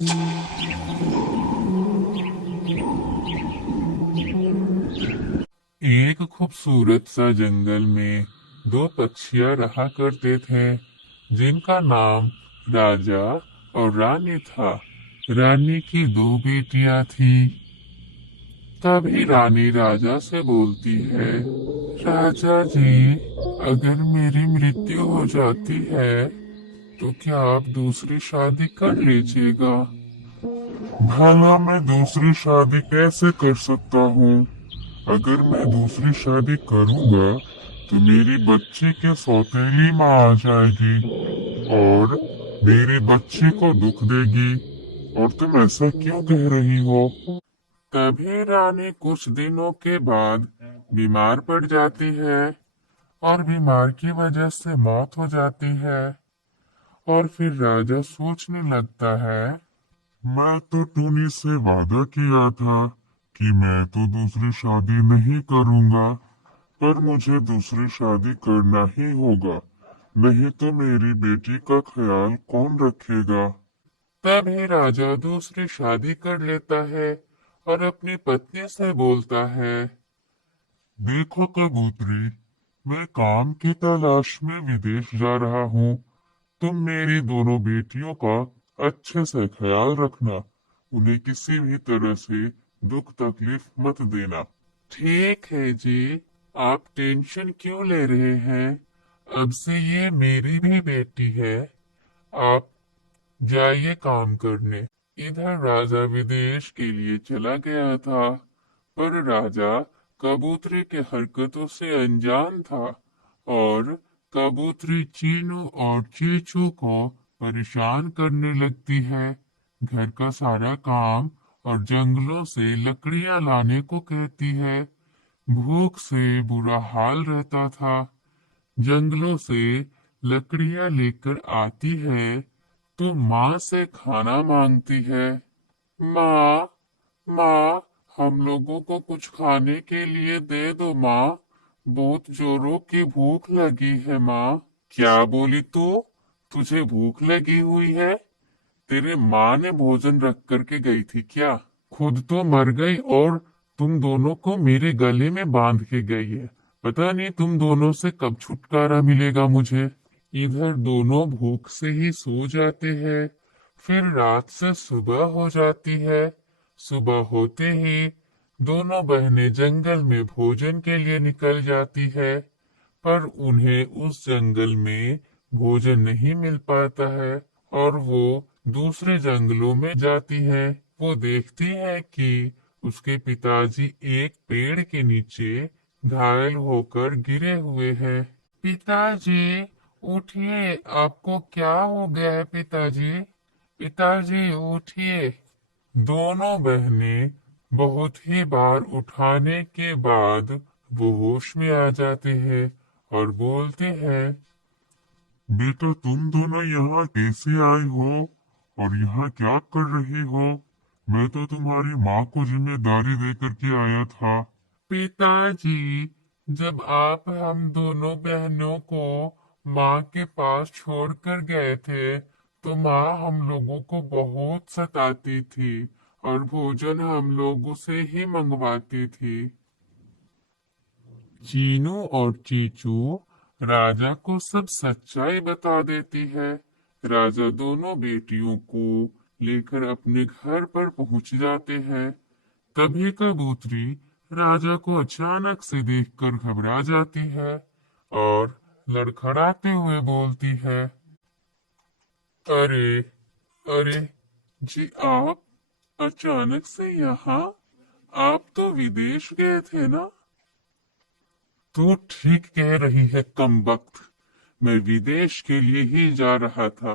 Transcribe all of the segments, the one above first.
एक खूबसूरत सा जंगल में दो पक्षियां रहा करते थे, जिनका नाम राजा और रानी था। रानी की दो बेटियां थी। तभी रानी राजा से बोलती है, राजा जी, अगर मेरी मृत्यु हो जाती है तो क्या आप दूसरी शादी कर लीजिएगा? भला मैं दूसरी शादी कैसे कर सकता हूँ? अगर मैं दूसरी शादी करूँगा तो मेरी बच्ची के सौतेली माँ आ जाएगी और मेरे बच्चे को दुख देगी। और तुम ऐसा क्यों कह रही हो? तभी रानी कुछ दिनों के बाद बीमार पड़ जाती है और बीमार की वजह से मौत हो जाती है। और फिर राजा सोचने लगता है, मैं तो टूनी से वादा किया था कि मैं तो दूसरी शादी नहीं करूंगा, पर मुझे दूसरी शादी करना ही होगा, नहीं तो मेरी बेटी का ख्याल कौन रखेगा? तभी राजा दूसरी शादी कर लेता है और अपनी पत्नी से बोलता है, देखो कबूतरी, मैं काम की तलाश में विदेश जा रहा हूँ। तुम मेरी दोनों बेटियों का अच्छे से ख्याल रखना, उन्हें किसी भी तरह से दुख तकलीफ मत देना। ठीक है जी, आप टेंशन क्यों ले रहे हैं? अब से ये मेरी भी बेटी है। आप जाइए काम करने। इधर राजा विदेश के लिए चला गया था, पर राजा कबूतरी के हरकतों से अनजान था और कबूतरी चीनू और चीचू को परेशान करने लगती है। घर का सारा काम और जंगलों से लकड़ियां लाने को कहती है। भूख से बुरा हाल रहता था। जंगलों से लकड़ियां लेकर आती है तो माँ से खाना मांगती है। माँ, माँ, हम लोगों को कुछ खाने के लिए दे दो माँ, बहुत जोरों की भूख लगी है माँ। क्या बोली तू? तुझे भूख लगी हुई है? तेरे माँ ने भोजन रख करके गई थी क्या? खुद तो मर गई और तुम दोनों को मेरे गले में बांध के गई है। पता नहीं तुम दोनों से कब छुटकारा मिलेगा मुझे। इधर दोनों भूख से ही सो जाते हैं। फिर रात से सुबह हो जाती है। सुबह होते ही दोनों बहनें जंगल में भोजन के लिए निकल जाती है, पर उन्हें उस जंगल में भोजन नहीं मिल पाता है और वो दूसरे जंगलों में जाती है। वो देखती है कि उसके पिताजी एक पेड़ के नीचे घायल होकर गिरे हुए हैं। पिताजी, उठिए, आपको क्या हो गया है पिताजी? पिताजी, उठिए। दोनों बहनें बहुत ही बार उठाने के बाद वो होश में आ जाते हैं और बोलते हैं, बेटा तुम दोनों यहाँ कैसे आए हो और यहाँ क्या कर रही हो? मैं तो तुम्हारी माँ को जिम्मेदारी दे करके आया था। पिताजी, जब आप हम दोनों बहनों को माँ के पास छोड़कर गए थे तो माँ हम लोगों को बहुत सताती थी और भोजन हम लोगों से ही मंगवाती थी। चीनू और चीचू राजा को सब सच्चाई बता देती है। राजा दोनों बेटियों को लेकर अपने घर पर पहुंच जाते हैं। तभी कबूतरी राजा को अचानक से देखकर घबरा जाती है और लड़खड़ाते हुए बोलती है, अरे, अरे जी, आप अचानक से यहाँ? आप तो विदेश गए थे ना? तू ठीक कह रही है कमबख्त। मैं विदेश के लिए ही जा रहा था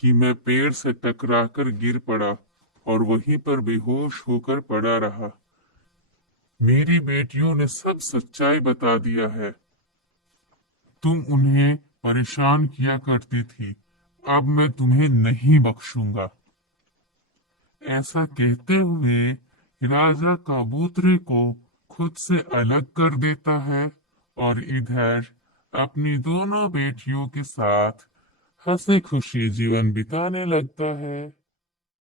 कि मैं पेड़ से टकराकर गिर पड़ा और वहीं पर बेहोश होकर पड़ा रहा। मेरी बेटियों ने सब सच्चाई बता दिया है। तुम उन्हें परेशान किया करती थी, अब मैं तुम्हें नहीं बख्शूंगा। ऐसा कहते हुए राजा कबूतरी को खुद से अलग कर देता है और इधर अपनी दोनों बेटियों के साथ हंसी खुशी जीवन बिताने लगता है।